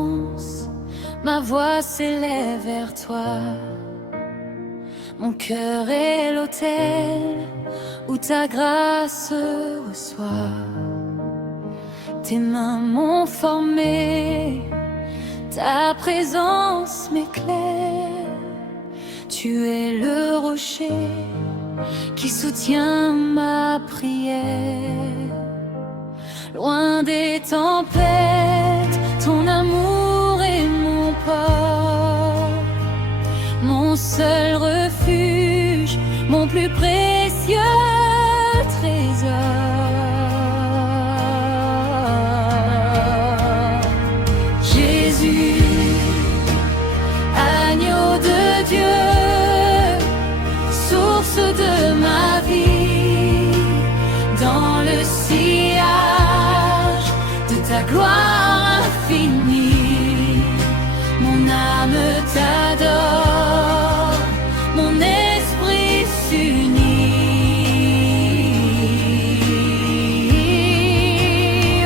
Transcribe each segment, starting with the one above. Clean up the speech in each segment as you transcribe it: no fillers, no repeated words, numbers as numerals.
silence, ma voix s'élève vers toi. Mon cœur est l'autel où ta grâce reçoit. Tes mains m'ont formé, ta présence m'éclaire. Tu es le rocher qui soutient ma prière. Loin des tempêtes, ton amour est mon port, mon seul refuge, mon plus précieux trésor. Jésus, agneau de Dieu, source de ma vie, dans le sillage de ta gloire infinie, mon âme t'adore, mon esprit s'unit.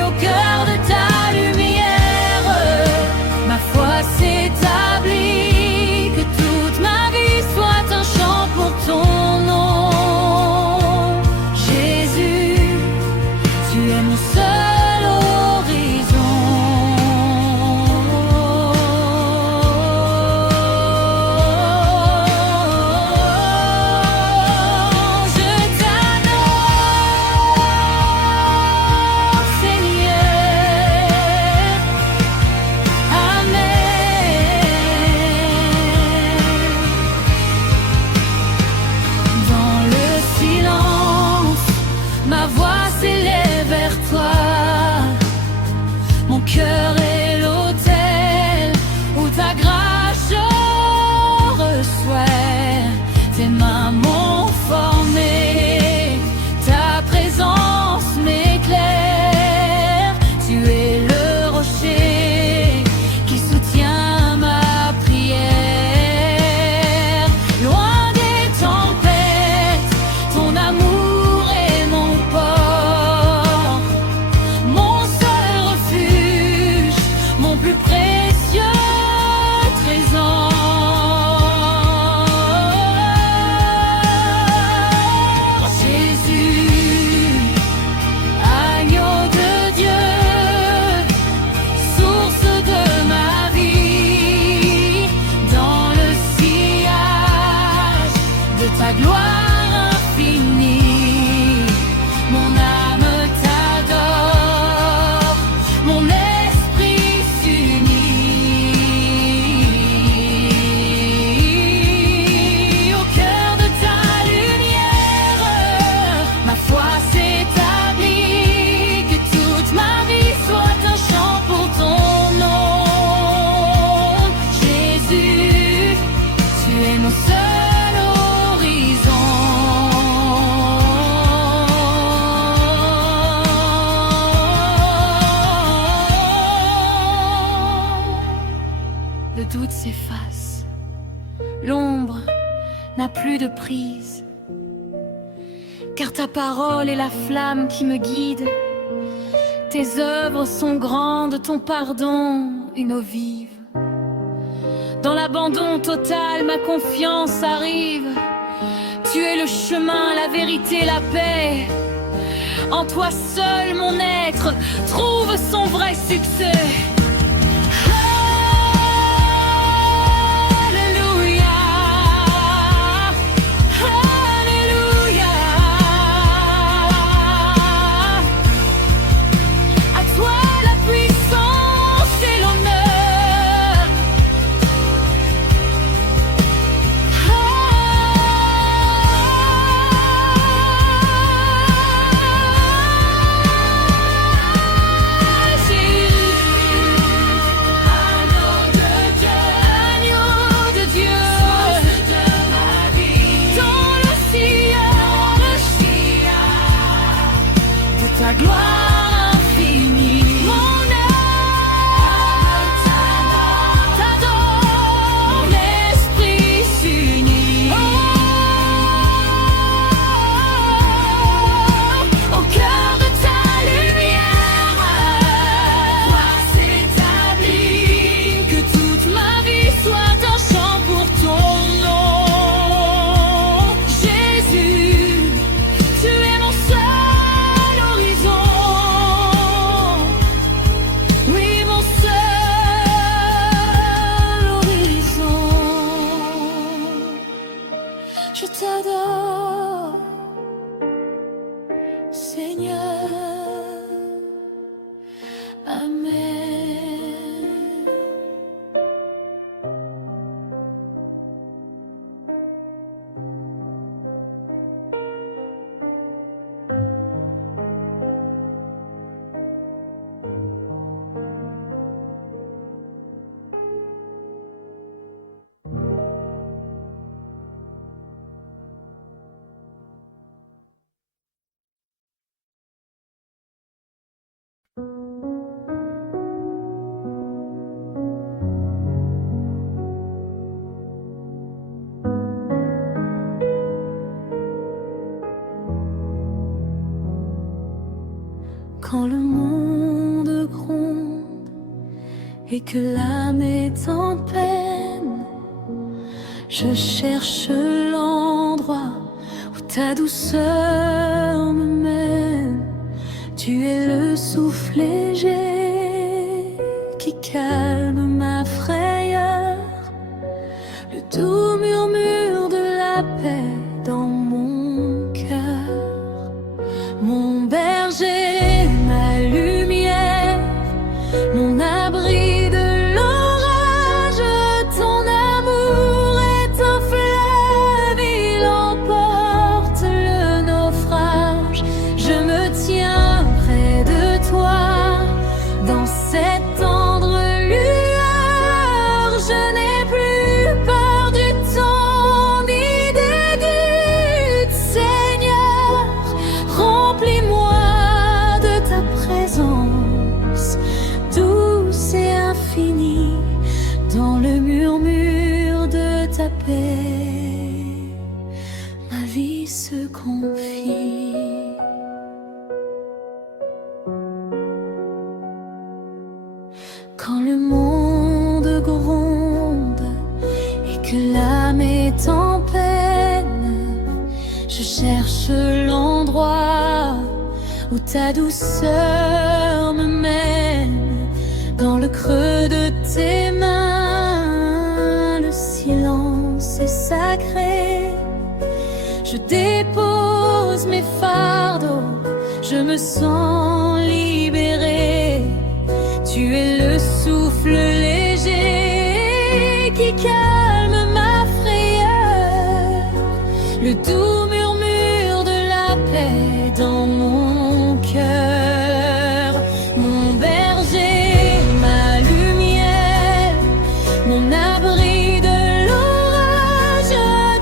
Au cœur de ta lumière, ma foi s'établit, que toute ma vie soit un chant pour ton nom. Jésus, tu es mon seul horizon. Je t'adore, Seigneur. Amen. Dans le silence, ma voix s'élève vers toi. Mon cœur est l'autel où ta grâce je reçois. Tes mains m'ont formé, ta présence m'éclaire. Tu es le rocher qui soutient ma prière. Loin des tempêtes, ton amour est mon port, mon seul refuge, mon plus précieux trésor. Jésus, agneau de Dieu, source de ma vie, dans le sillage de ta gloire infinie, mon âme t'adore, mon esprit s'unit. Au cœur de ta lumière, ma foi s'établit, que toute ma vie soit un chant pour ton nom. Jésus, tu es mon seul horizon. Le doute s'efface, l'ombre n'a plus de prise, car ta parole est la flamme qui me guide. Tes œuvres sont grandes, ton pardon une eau vive. Dans l'abandon total, ma confiance arrive. Tu es le chemin, la vérité, la paix. En toi seul mon être trouve son vrai succès. Alléluia, Alléluia. À toi la puissance et l'honneur. Jésus, Quand le monde gronde et que l'âme est en peine, je cherche l'endroit où ta douceur me mène. Tu es le souffle léger qui calme ma frayeur, le doux murmure de la paix dans mon cœur. Mon berger, ma lumière, mon abri de l'orage, ton amour est un fleuve, il emporte le naufrage. Je me tiens près de toi, dans cette tendre lueur. Je n'ai plus peur du temps ni des doutes, Seigneur. Remplis-moi de ta présence, douce et infinie, dans le murmure de ta paix, ma vie se confie. Quand le monde gronde et que l'âme est en peine, je cherche l'endroit où ta douceur me mène. Dans le creux de tes mains, le silence est sacré. Je dépose mes fardeaux, je me sens libérée. Tu es le souffle léger qui calme ma frayeur, le doux murmure de la paix dans mon cœur. Mon berger, ma lumière, mon abri de l'orage,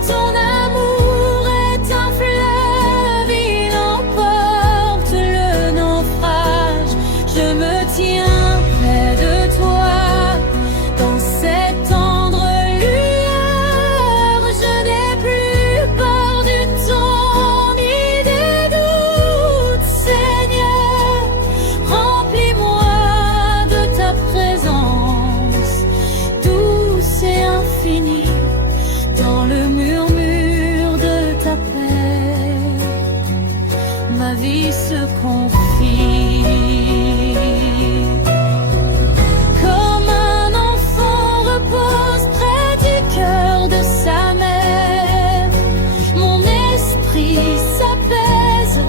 ton amour est un fleuve, il emporte le naufrage. Je me tiens près de toi, dans cette tendre lueur. Je n'ai plus peur du temps ni des doutes, Seigneur. Remplis-moi de ta présence, douce et infinie, dans le murmure de ta paix, ma vie se confie. Comme un enfant repose près du cœur de sa mère, mon esprit s'apaise,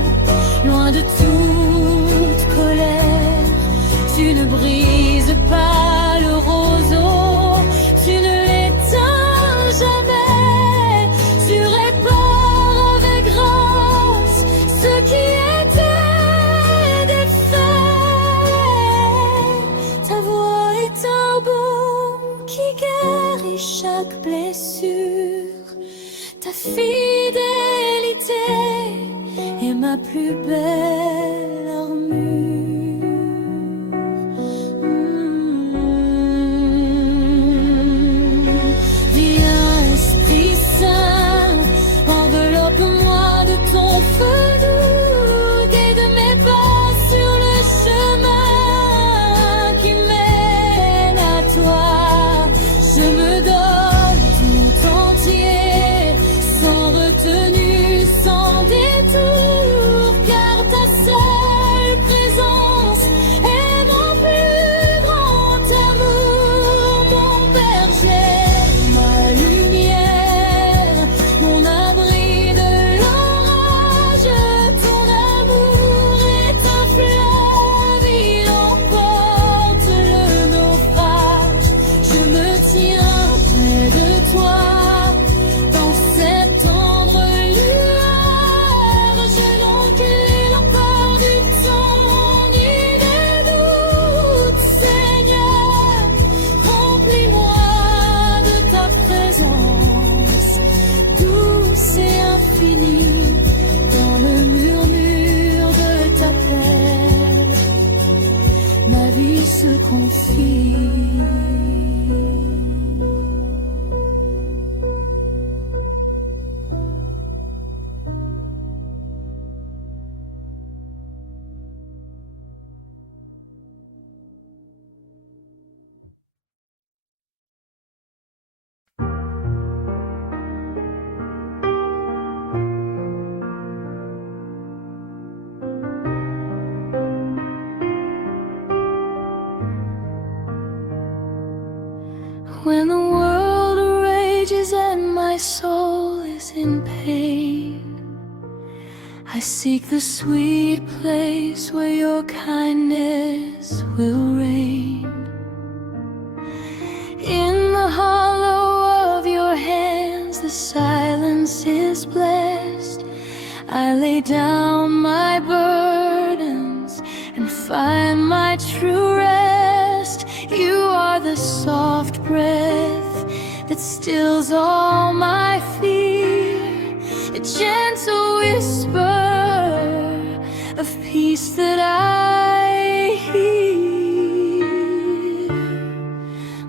loin de toute colère. Tu ne brises pas le roseau, tu ne l'éteins jamais. Tu répares avec grâce ce qui était défait. Ta voix est un baume qui guérit chaque blessure. Ta fidélité est ma plus belle armure. Viens, Esprit Saint, enveloppe-moi de ton feu doux, guide mes pas sur le chemin qui mène à toi. Je me donne tout entier, sans retenue, sans détour, car ta seule When the world rages and my soul is in pain, I seek the sweet place where your kindness will reign. In the hollow of your hands the silence is blessed. I lay down my burdens and find my true rest. You are the soft breath that stills all my fear, a gentle whisper of peace that I hear.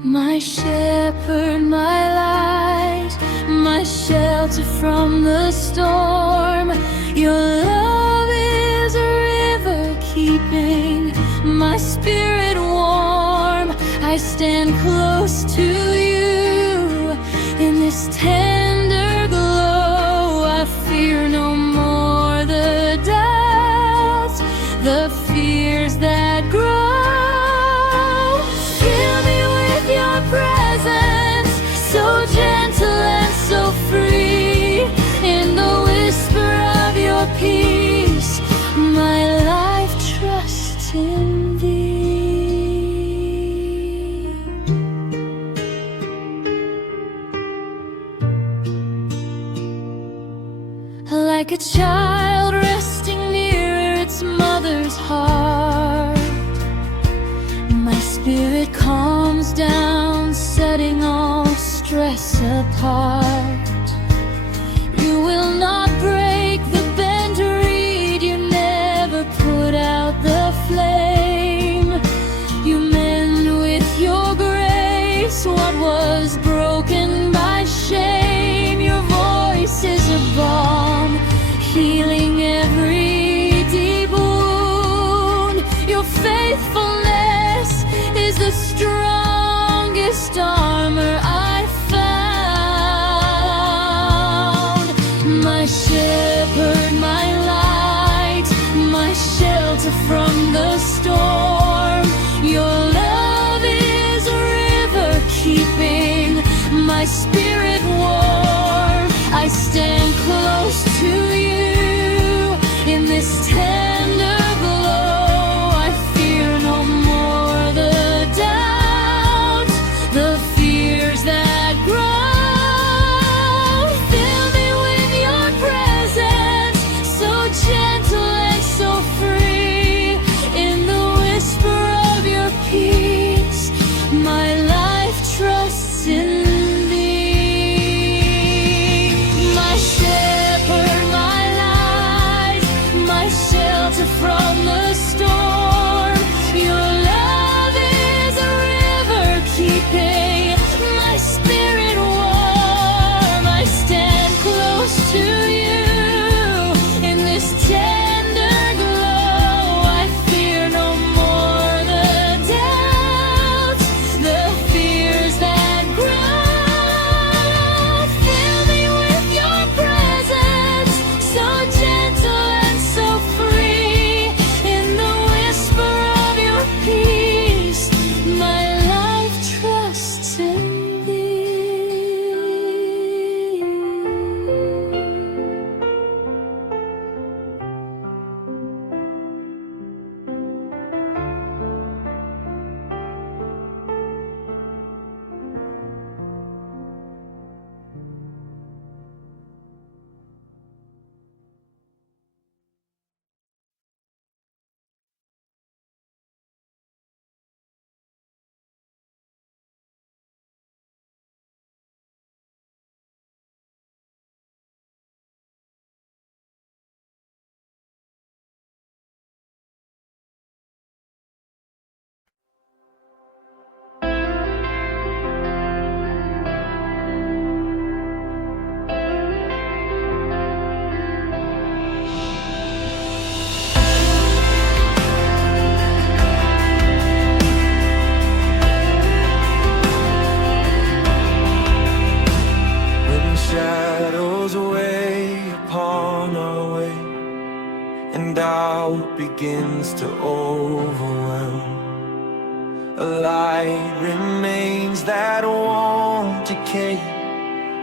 My shepherd, my light, my shelter from the storm. Your love is a river keeping my spirit warm. I stand close to you in this tender glow. I fear no more the doubts, the fears that grow. Fill me with your presence, so gentle and so free. In the whisper of your peace, my life trusts in thee. Like a child resting near its mother's heart, my spirit calms down, setting all stress apart. You will not break the bent reed, you never put out the flame. You mend with your grace what was broken by shame. Your voice is a balm, healing every deep wound. Your faithfulness is the strongest armor I found. My shepherd, my light, my shelter from the storm. Your love is a river keeping my spirit warm. I stand close to you in this tender glow. I fear no more the doubts, the fears that grow. Fill me with your presence, so gentle and so free. In the whisper of your peace, my life trusts in thee. My shepherd, my light, my shelter from the storm. Your love is a river keeping my spirit warm. I stand close to you in this tender glow. I fear no more the doubts, the fears that grow. Fill me with your presence, so gentle and so free. In the whisper of your peace, my life trusts in thee. doubt begins to overwhelm, a light remains that won't decay,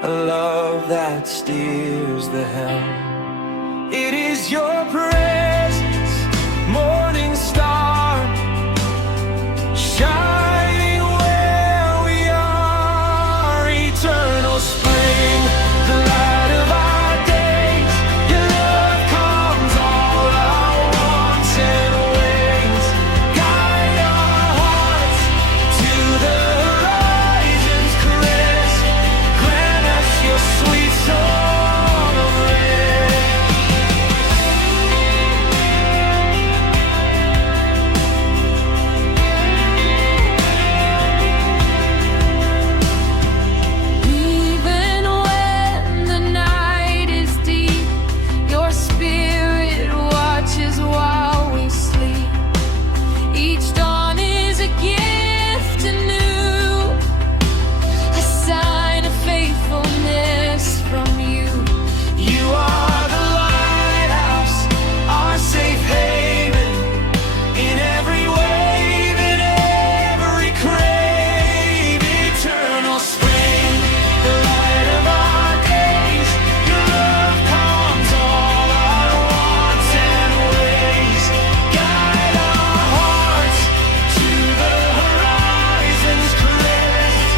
a love that steers the helm. It is your presence, morning star, shining where we are, eternal spring, the light of our days. Your love calms all our wants and ways. Guide our hearts to the horizon's caress. Grant us your sweet song of rest. Even when the night is deep, your spirit watches while we sleep. Each dawn is a gift anew, a sign of faithfulness from you. You are the lighthouse, our safe haven, in every wave, in every crave. Eternal spring, the light of our days. Your love calms all our wants and ways. Guide our hearts to the horizon's crest.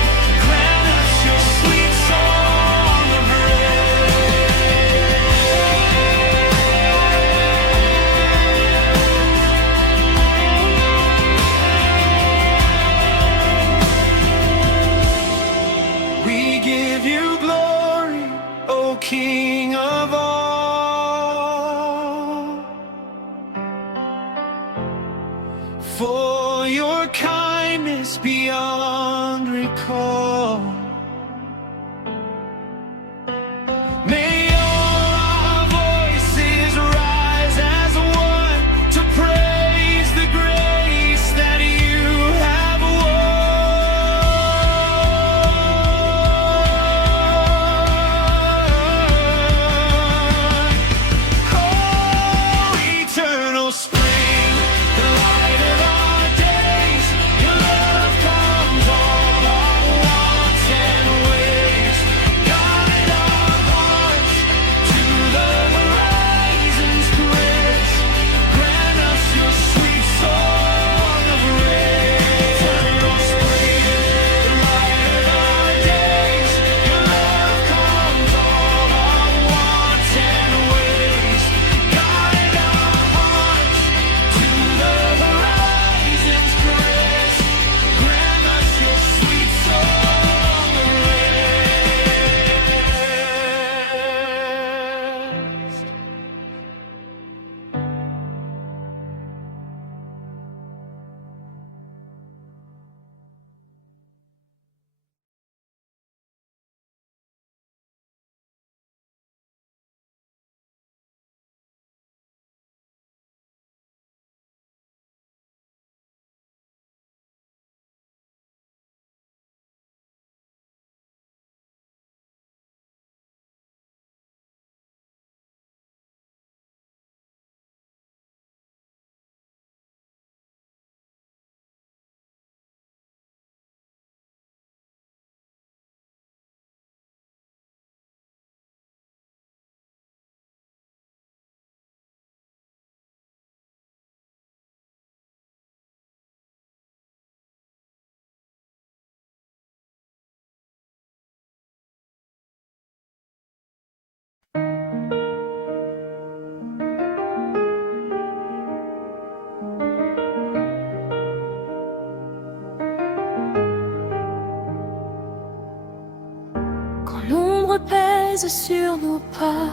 Grant us your sweet song of rest. We give you glory, O King of all, for your kindness beyond recall. May all our voices rise as one to praise the grace that you have won. Oh, eternal spring, the light of our days. Your love comes all our wants and ways. Guide our hearts to the horizon's crest. Grant us your sweet song of rest. Eternal spring, the light of our days. Your love comes all our wants and ways. Guide our hearts to the horizon's crest. Grant us your sweet song of rest. Quand l'ombre pèse sur nos pas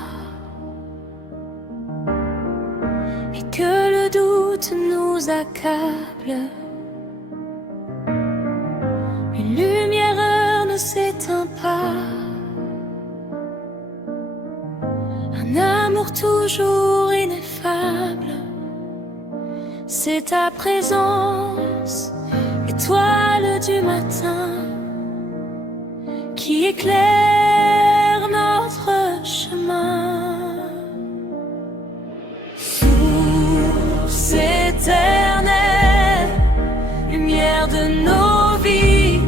et que le doute nous accable, une lumière ne s'éteint pas, un amour toujours ineffable. C'est ta présence, étoile du matin, qui éclaire notre chemin. Source éternelle, lumière de nos vies,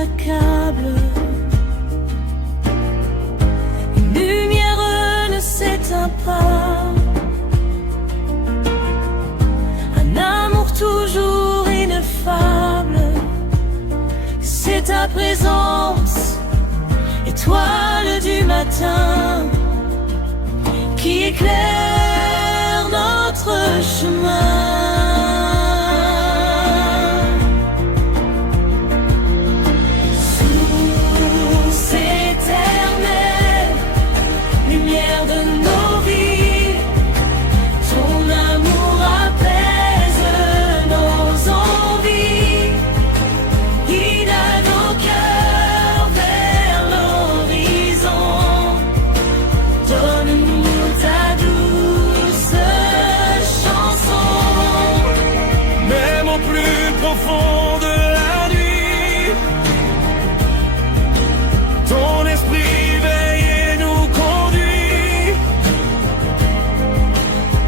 m'accable. Une lumière ne s'éteint pas. Un amour toujours ineffable. C'est ta présence, étoile du matin, qui éclaire notre chemin. Source éternelle, lumière de nos vies, ton amour apaise nos envies, guide à nos cœurs vers l'horizon. Donne-nous ta douce chanson. Même au plus profond de la nuit, ton esprit veille et nous conduit.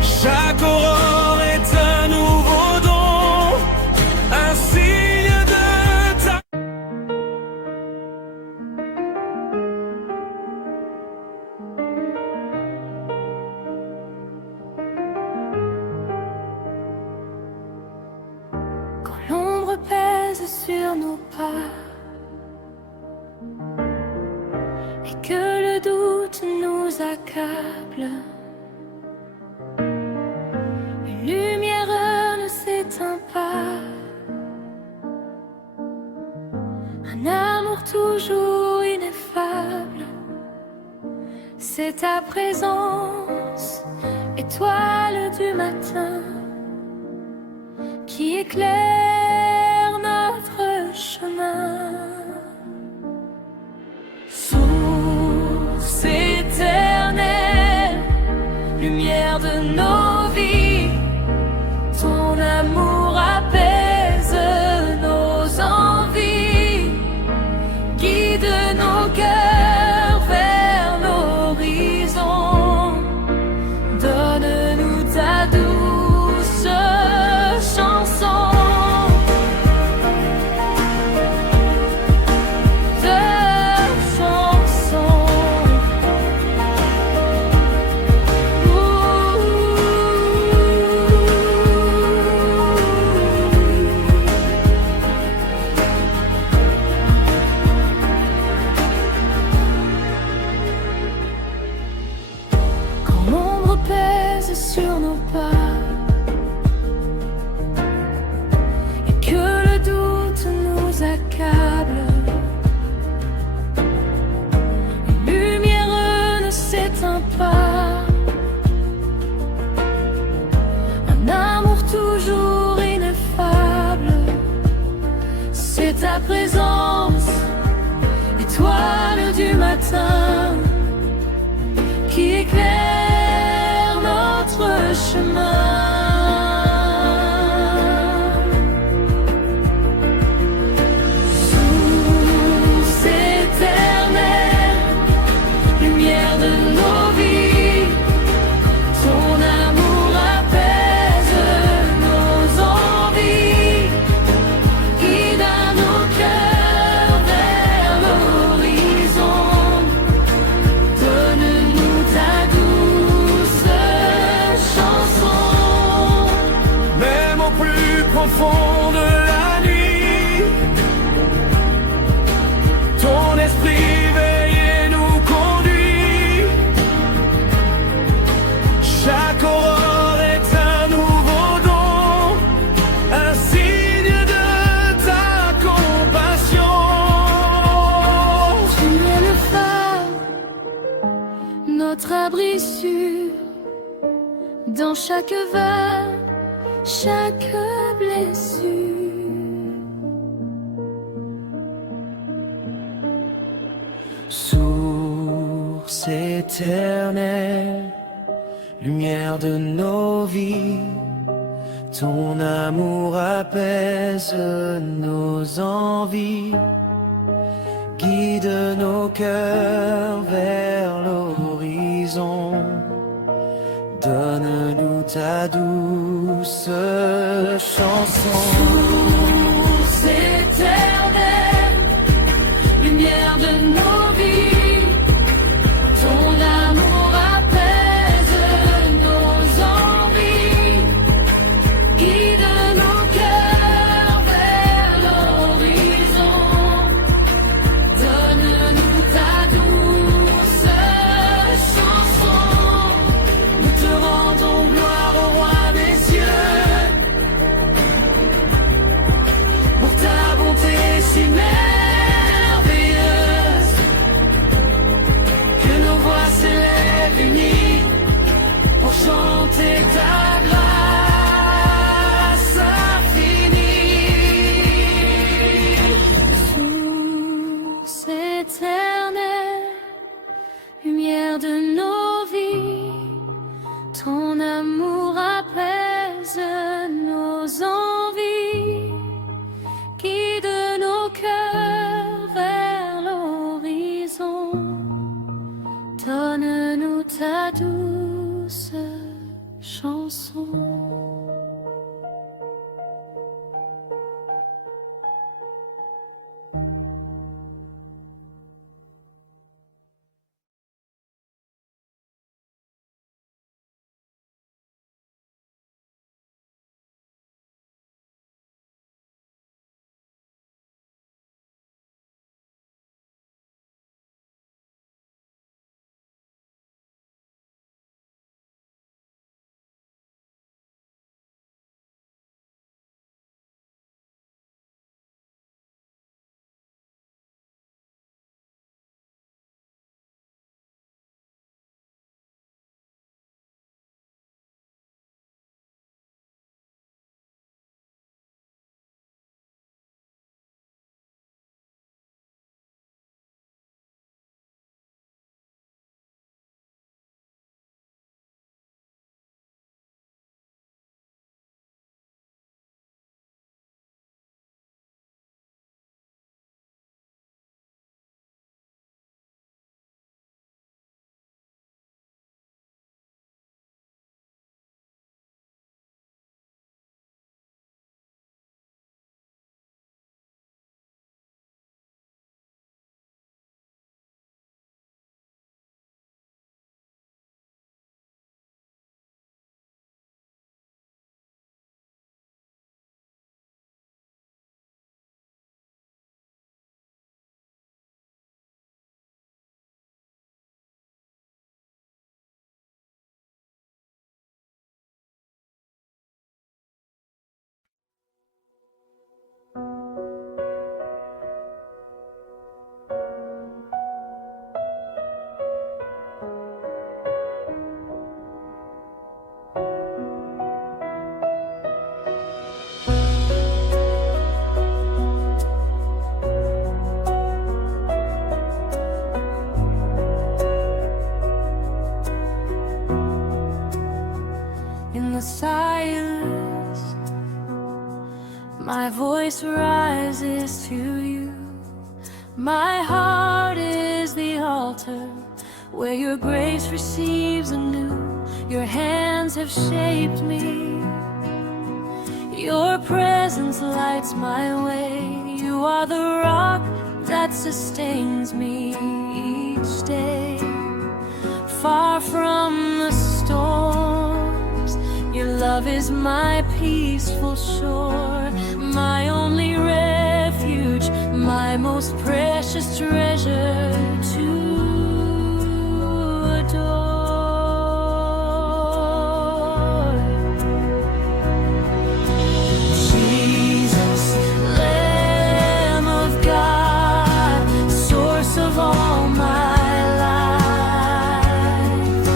Chaque aurore est un nouveau don, un signe de ta... Quand l'ombre pèse sur nos pas et que le doute nous accable, une lumière ne s'éteint pas. Un amour toujours ineffable, c'est ta présence, étoile du matin, qui éclaire notre chemin. Source éternelle, lumière de nos vies, ton amour apaise nos envies, guide nos cœurs vers l'horizon. Donne-nous ta douce chanson. Quand l'ombre pèse sur nos pas et que le doute nous accable, une lumière ne s'éteint pas. Un amour toujours ineffable, c'est ta présence, étoile du matin, qui éclaire notre chemin. Source éternelle, lumière de nos vies, ton amour apaise nos envies, guide à nos cœurs vers l'horizon. Donne-nous ta douce chanson. Même au plus profond de la nuit, ton esprit veille et nous conduit. Chaque aurore est un nouveau don, un signe de ta compassion. Tu es le phare, notre abri sûr, dans chaque vague, chaque blessure. Source éternelle, lumière de nos vies, ton amour apaise nos envies, guide nos cœurs vers l'horizon. Donne-nous ta douce chanson. Source éternelle, My voice rises to you. My heart is the altar where your grace receives anew. Your hands have shaped me. Your presence lights my way. You are the rock that sustains me each day. Far from the storms, your love is my peaceful shore, my only refuge, my most precious treasure to adore. Jesus, Lamb of God, source of all my life.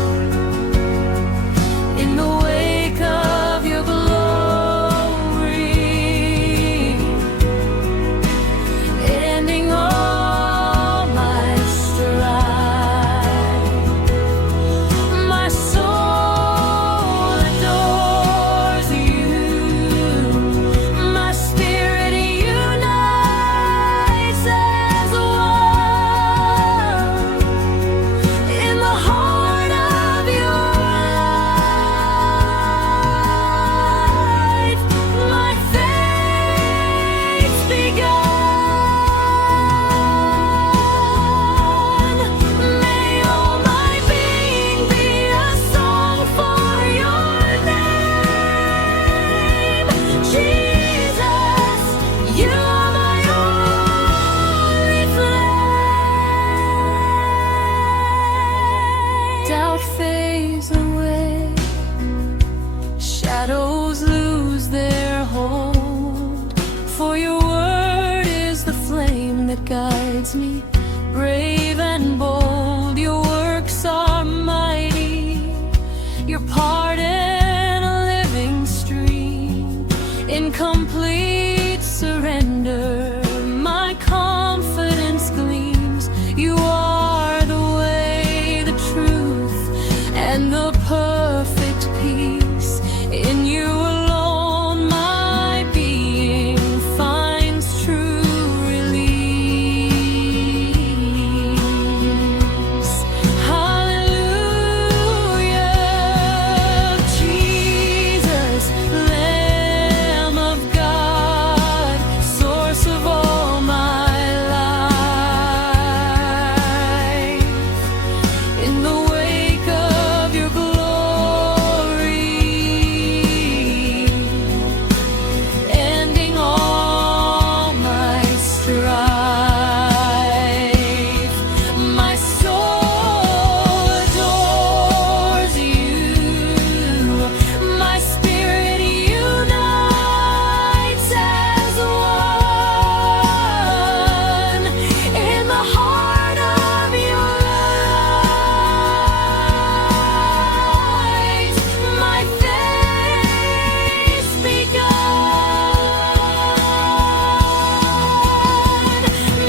In the wake of your glory, ending all my strife, my soul adores you. My spirit unites as one in the heart of your life. My faith's begun. May all my being be a song for your name. Jesus, you are my only flame. Doubt fades away, shadows lose their hold, for your word is the flame that guides me, brave and bold. Your works are mighty, your pardon a living stream. In complete surrender, my confidence gleams. You are the way, the truth, and the perfect peace. In you alone my being finds true release. Hallelujah, Jesus, Lamb of God, source of all my life. In the wake of your glory, ending all my strife, my soul adores you. My spirit unites as one in the heart of your light. My faith's begun.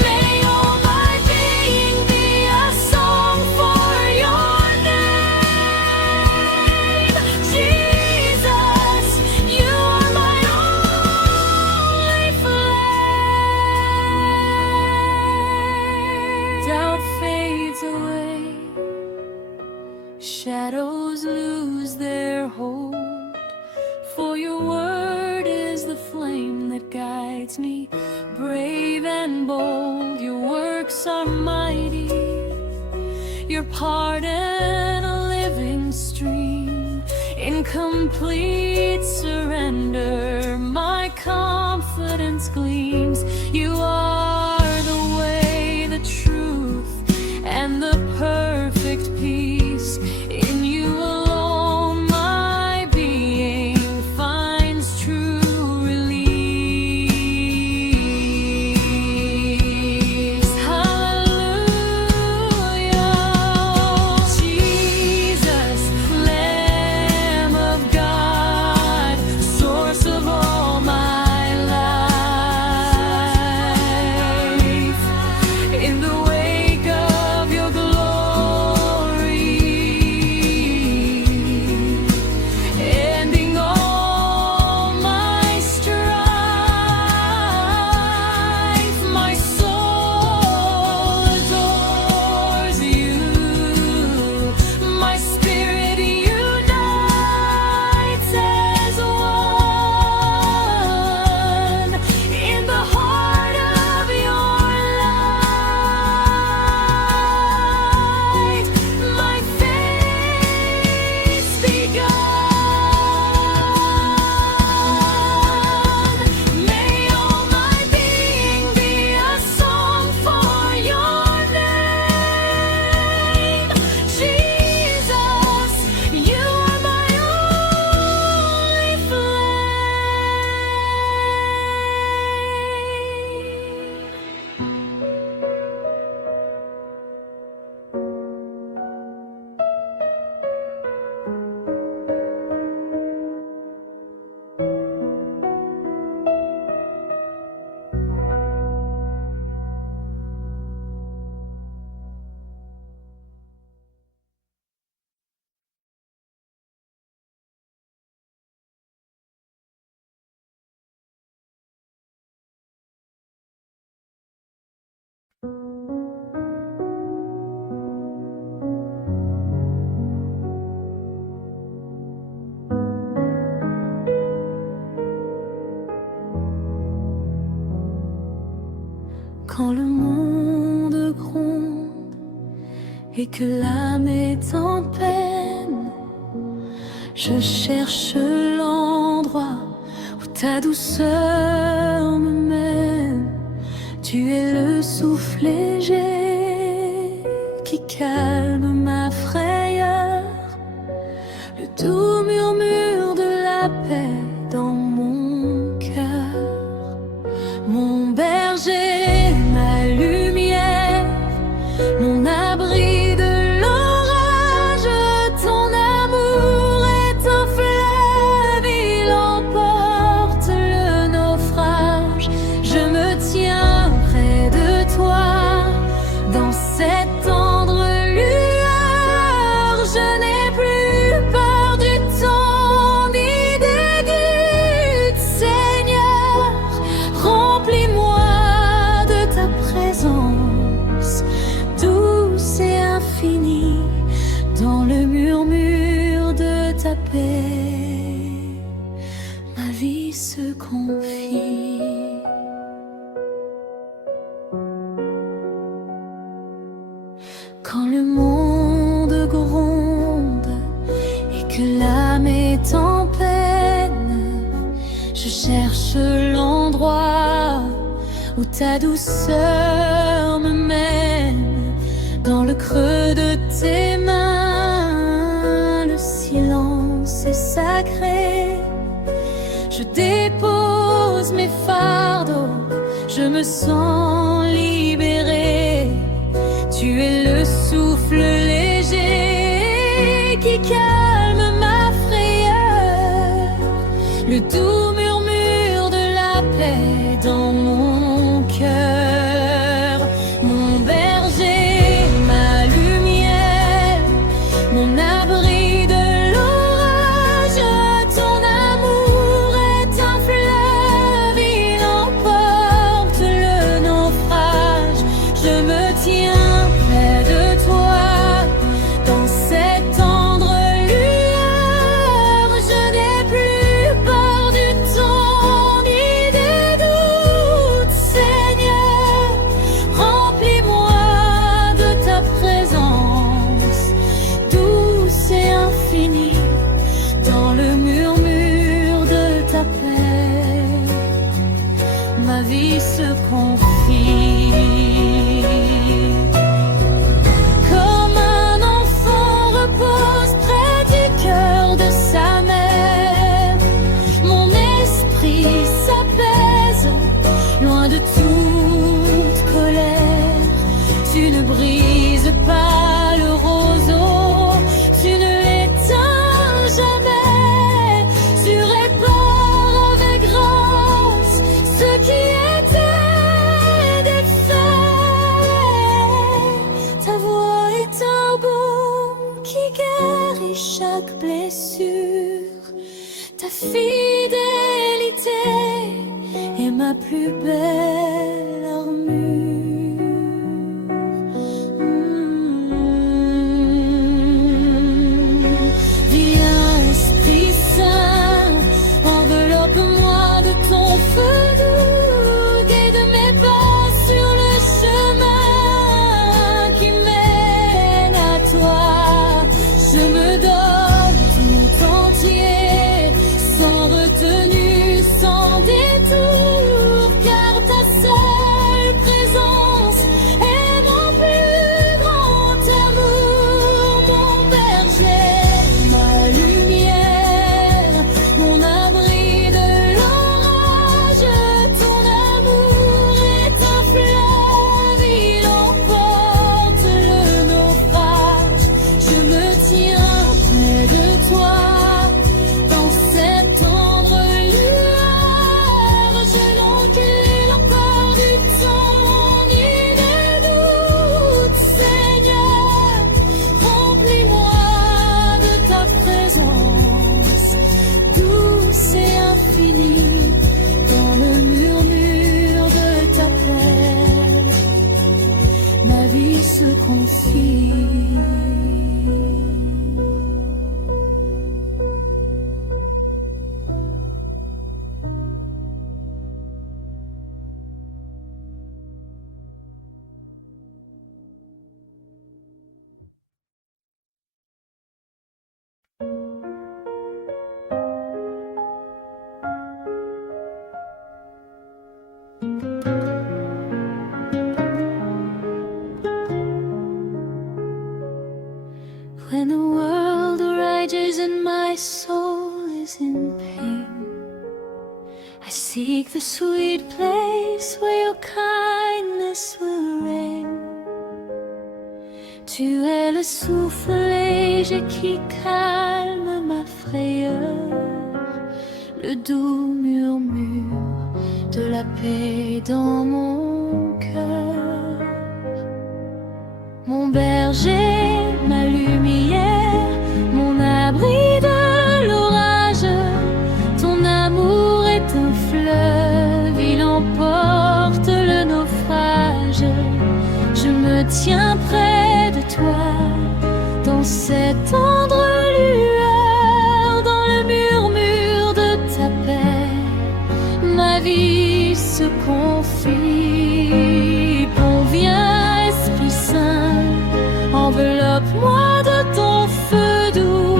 May all my being be a song for your name. Jesus, you are my only flame. Doubt fades away, shadows lose their hold, for your word is the flame that guides me, brave and bold. Your works are mighty, your pardon a living stream. In complete surrender, my confidence gleams. You are the way, the truth, and the perfect peace. In you alone my being finds true release. Hallelujah, Jesus, Lamb of God, source of all my life. Quand le monde gronde et que l'âme est en peine, je cherche l'endroit où ta douceur me mène. Tu es le souffle léger qui calme ma frayeur, le doux murmure de la paix dans mon cœur. Mon berger, ma lumière, mon abri de l'orage, ton amour est un fleuve, il emporte le naufrage. Je me tiens près de toi, dans cette tendre lueur. Je n'ai plus peur du temps ni des doutes, Seigneur. Remplis-moi de ta présence, douce et infinie, dans le murmure de ta paix, ma vie se confie. Quand le monde gronde et que l'âme est en peine, je cherche l'endroit où ta douceur me mène. Dans le creux de tes mains, le silence est sacré. Je dépose mes fardeaux, je me sens libérée. Tu es le souffle léger qui calme ma frayeur, le doux murmure de la paix dans mon cœur. Mon berger, ma lumière, mon abri de l'orage, ton amour est un fleuve, il emporte le naufrage. Je me tiens près de toi, dans cette tendre lueur. Je n'ai plus peur du temps ni des doutes, Seigneur. Remplis-moi de ta présence, douce et infinie, dans le murmure de ta paix, ma vie se confie. Comme un enfant repose près du cœur de sa mère, mon esprit s'apaise, loin de toute colère. Tu ne brises pas le roseau, tu ne l'éteins jamais. Tu répares avec grâce ce qui était défait. Ta voix est un baume qui guérit chaque blessure. Ta fidélité est ma plus belle armure. Viens, Esprit Saint, enveloppe-moi de ton feu doux, guide mes pas sur le chemin qui mène à toi. Je me donne tout entier, sans retenue, sans détour, car ta seek the sweet place where your kindness will reign. Tu es le souffle léger qui calme ma frayeur, le doux murmure de la paix dans mon cœur. Mon berger, ma lumière, mon abri de l'orage, ton amour est un fleuve, il emporte le naufrage. Je me tiens près de toi, dans cette tendre lueur, dans le murmure de ta paix, ma vie se confie. Conviens, Esprit Saint, enveloppe-moi de ton feu doux,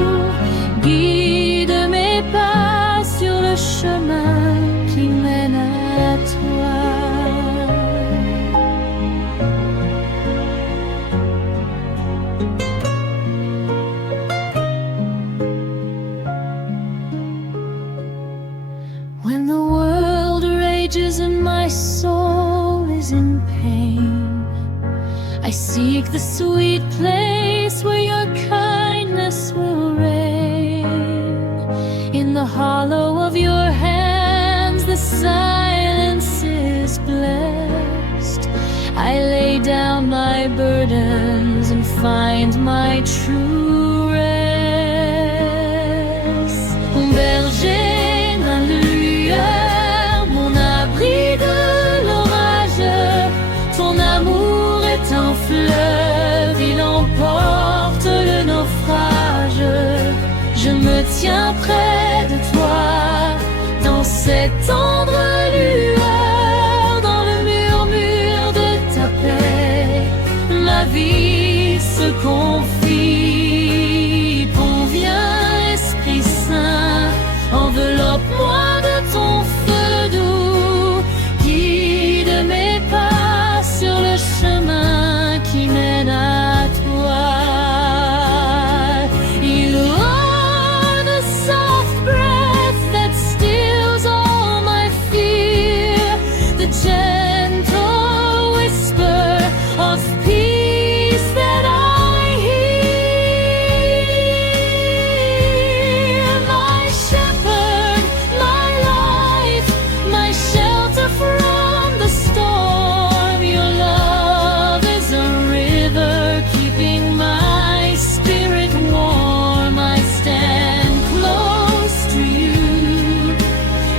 guide mes pas sur le chemin qui mène à toi. When the world rages and my soul is in pain, I seek the sweet place where your kindness will reign. In the hollow of your hands the silence is blessed. I lay down my burdens and find my true rest. Mon berger, ma lueur, mon abri de l'orage, ton amour est un fleuve, il emporte le naufrage. Je me tiens près de toi, dans cette tendre lueur, dans le murmure de ta paix, ma vie se confie. Conviens, Esprit Saint, enveloppe-moi de ton feu doux, guide mes pas sur le chemin qui mène à toi. You are the soft breath that stills all my fear, the gentle whisper of peace that I hear. My shepherd, my life, my shelter from the storm. Your love is a river keeping my spirit warm. I stand close to you.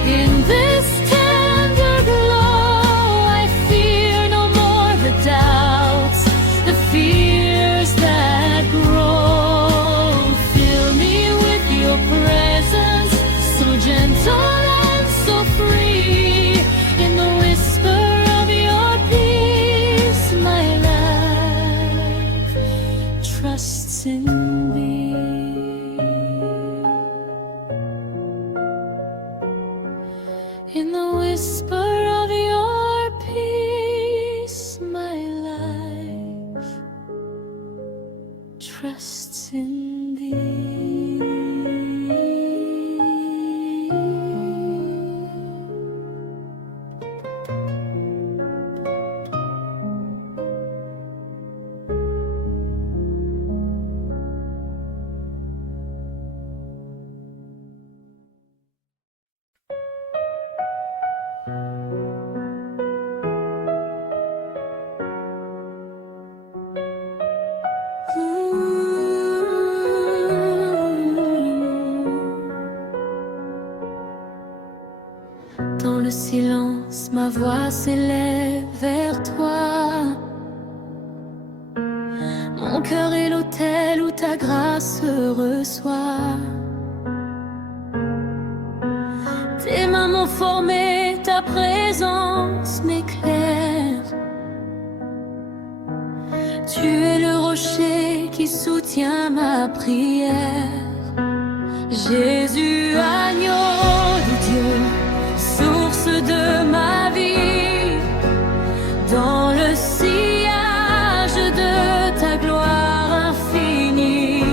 In this tender glow, I fear no more the doubts, the fears that grow. Fill me with your presence, so gentle and so free. In the whisper of your peace, my life trusts in thee. In the whisper of your peace, my life trusts in thee. Dans le silence, ma voix s'élève vers toi. Mon cœur est l'autel où ta grâce reçoit. Tes mains m'ont formé, ta présence m'éclaire. Tu es le rocher qui soutient ma prière. Jésus, agneau de Dieu, source de ma vie, dans le sillage de ta gloire infinie.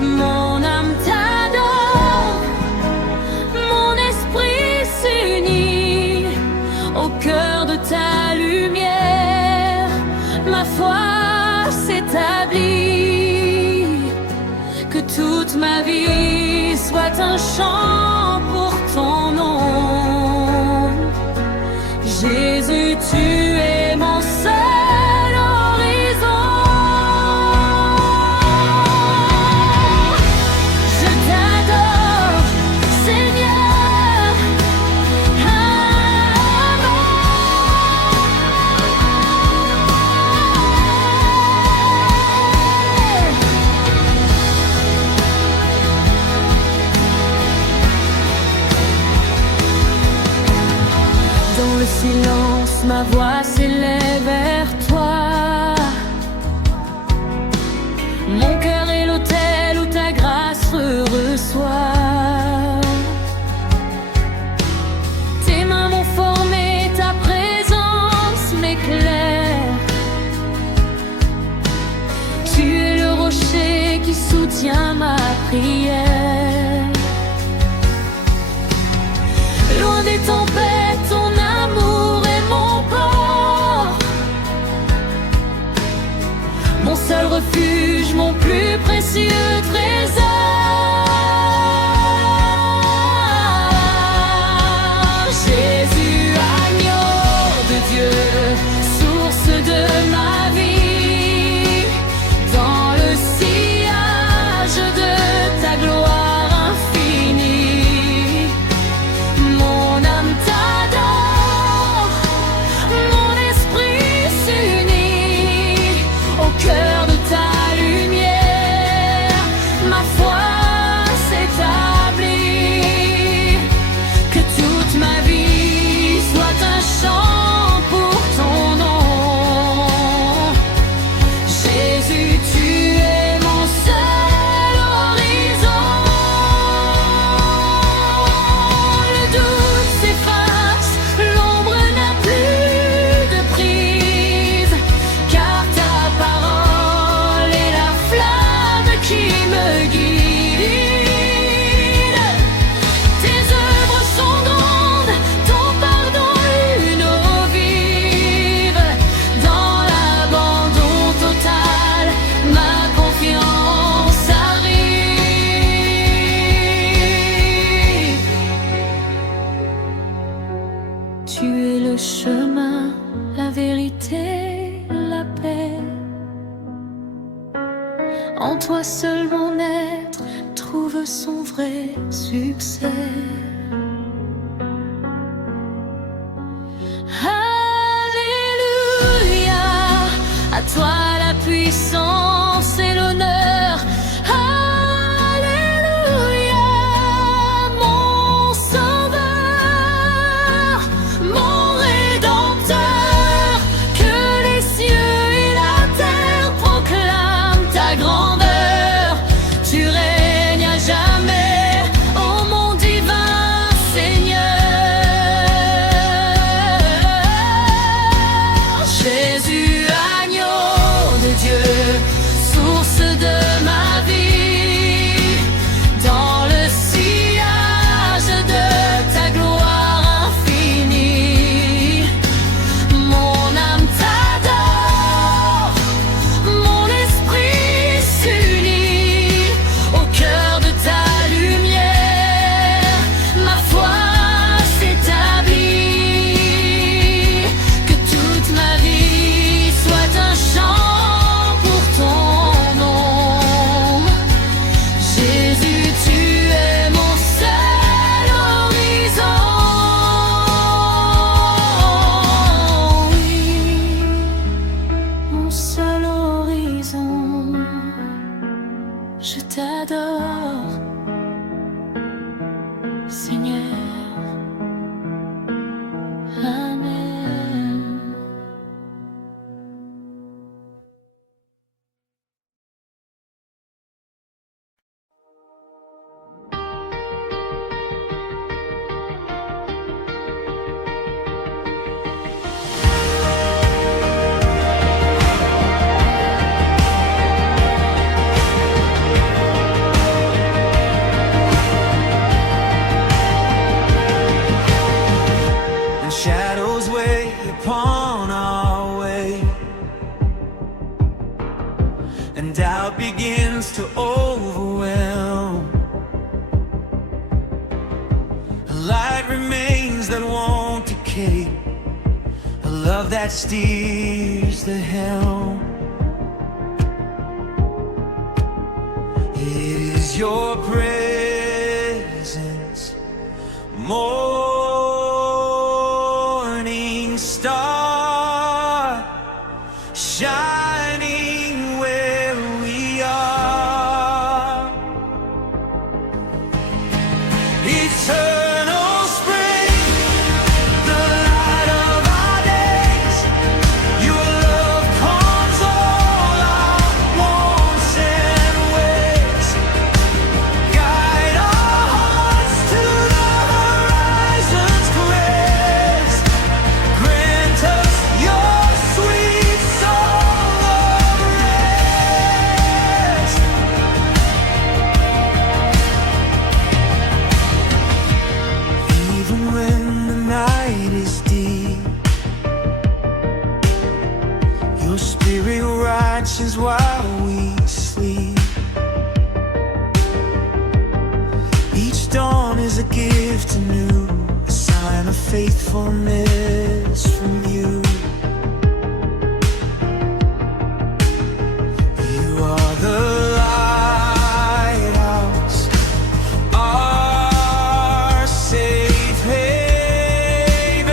Mon âme t'adore, mon esprit au cœur de ta lumière, ma foi s'établit. Que toute ma vie soit un chant pour ton nom. Jésus, tu es mon seul horizon. Je t'adore, Seigneur. Dans le silence, ma voix s'élève vers toi. Mon cœur est l'autel où ta grâce reçoit. Tes mains m'ont formé, ta présence m'éclaire. Tu es le rocher qui soutient ma prière. Loin des tempêtes, ton amour est mon port. Mon seul refuge, mon plus précieux trésor. Jésus, agneau de Dieu, source de ma vie, dans le sillage de ta gloire infinie. Mon âme t'adore, mon esprit s'unit au cœur de ta lumière, ma foi s'établit. Que toute ma vie soit un chant pour ton nom. Jésus, tu es mon seul horizon. Le doute s'efface, l'ombre n'a plus de prise, car ta parole est la flamme qui me guide. Tes œuvres sont grandes, ton pardon une eau vive. Dans l'abandon total, ma confiance arrive. Tu es le chemin, la vérité, la paix. En toi seul mon être trouve son vrai succès. Alléluia, à toi la puissance et l'honneur. Alléluia, mon sauveur, mon rédempteur. Que les cieux et la terre proclament ta grandeur. Tu règnes à jamais, ô mon divin Seigneur. Jésus, agneau de Dieu, that won't decay, a love that steers the helm. It is your presence, morning star, shining where we are. Eternal spring, the light of our days. Your love calms all our wants and ways. Guide our hearts to the horizon's crest. Grant us your sweet song of rest. Even when the night is deep, your spirit watches while we sleep. Each dawn is a gift anew, a sign of faithfulness from you. You are the lighthouse, our safe haven.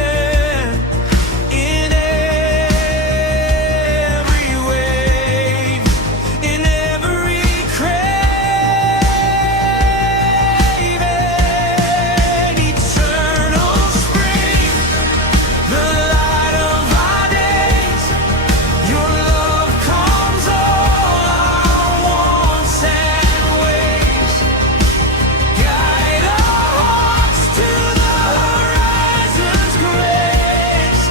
In every wave, in every craven, eternal spring, the light of our days. Your love calms all our wants and ways. Guide our hearts to the horizon's grace.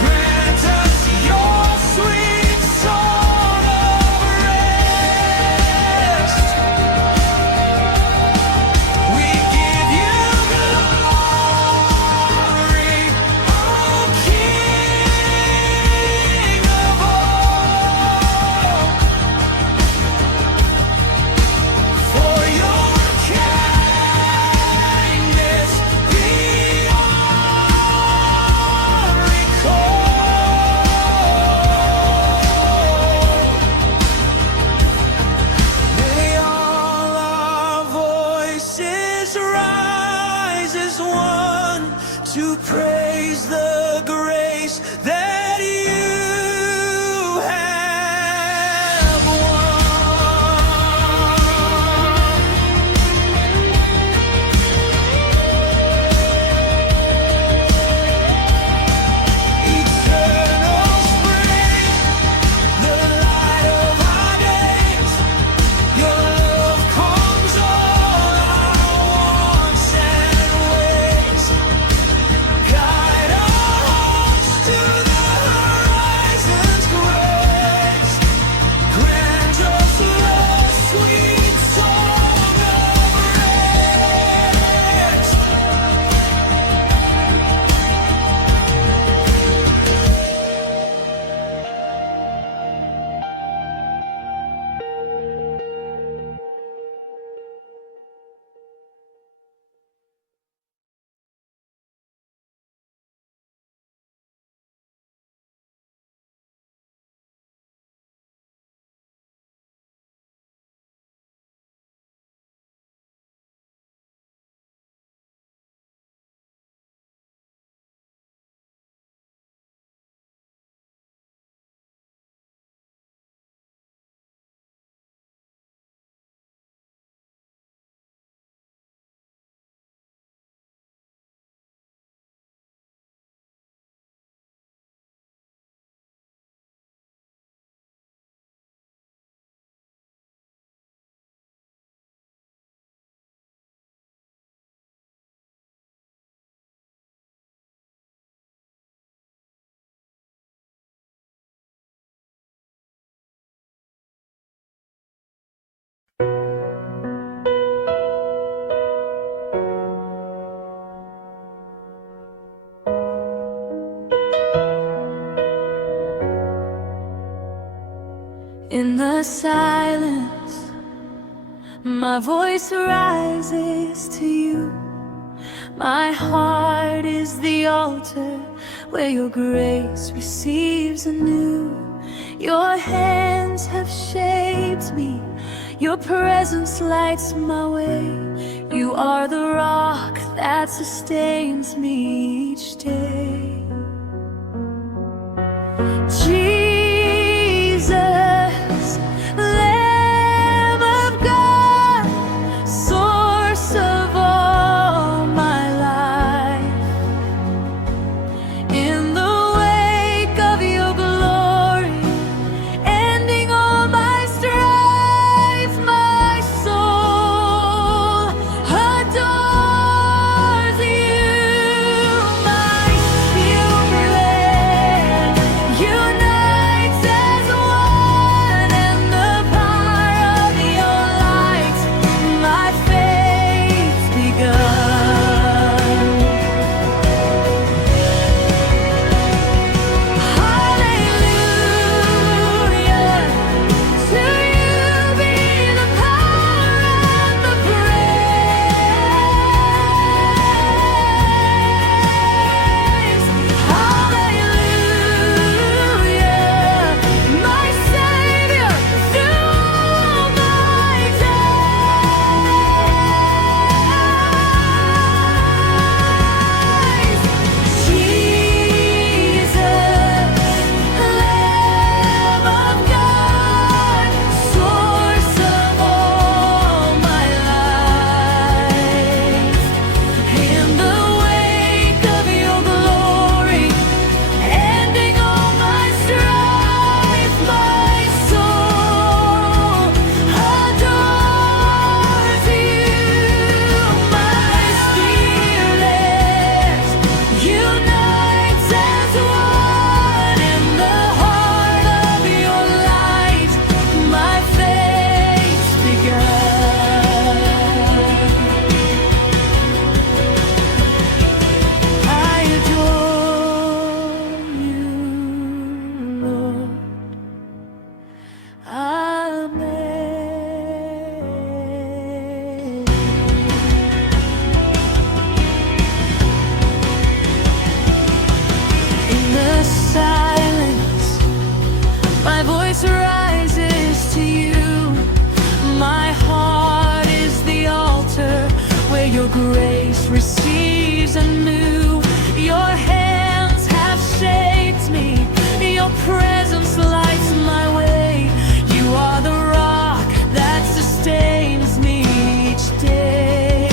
Grant us your sweet song of rest. We give you glory, O King of all, for your kindness beyond recall. May all our voices rise as one to praise the grace that you have won. Eternal spring, the light of our days. Your love calms all our wants and ways. Guide our hearts to the horizon's grace. Grant us your sweet song of rest. In the silence, my voice rises to you. My heart is the altar where your grace receives anew. Your hands have shaped me, your presence lights my way. You are the rock that sustains me each day. Jesus, Lamb of God, source of all my life. In the wake of your glory, ending all my strife, my soul adores you. My spirit unites as one in the power of your light. My faith's begun. Hallelujah, to you be the power and the praise. Hallelujah, my Savior, through my days. Jesus, Lamb of God, source of all my life. In the wake of your glory, ending all my strife, my soul adores you. My spirit unites as one in the heart of your light. My faith's begun. I adore you, Lord. Amen. In the silence, my voice rises to you. My heart is the altar where your grace receives anew. Your hands have shaped me, your presence lights my way. You are the rock that sustains me each day.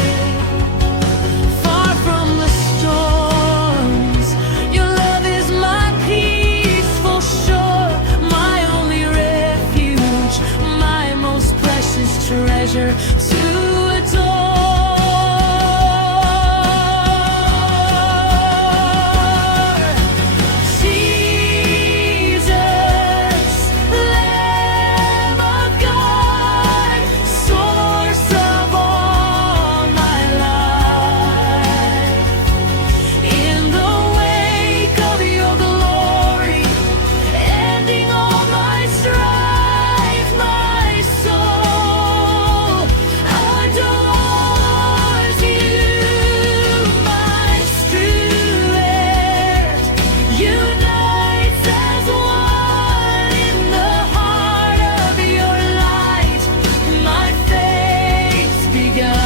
Far from the storms, your love is my peaceful shore, my only refuge, my most precious treasure to adore. Jesus, Lamb of God, source of all my life. In the wake of your glory, ending all my strife, my soul adores you. My spirit unites as one in the heart of your light. My faith's begun.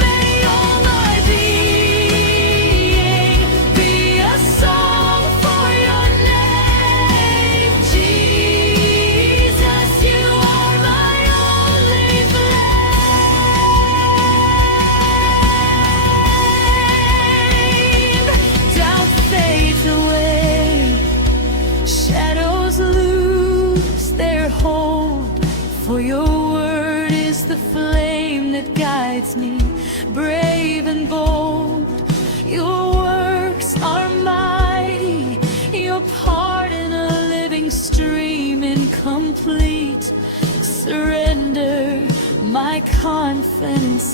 May all my being be a song for your name. Jesus, you are my only flame. Doubt fades away, shadows lose their hold, for your word is the flame that guides me, brave and bold. Your works are mighty, your part in a living stream in complete surrender. My confidence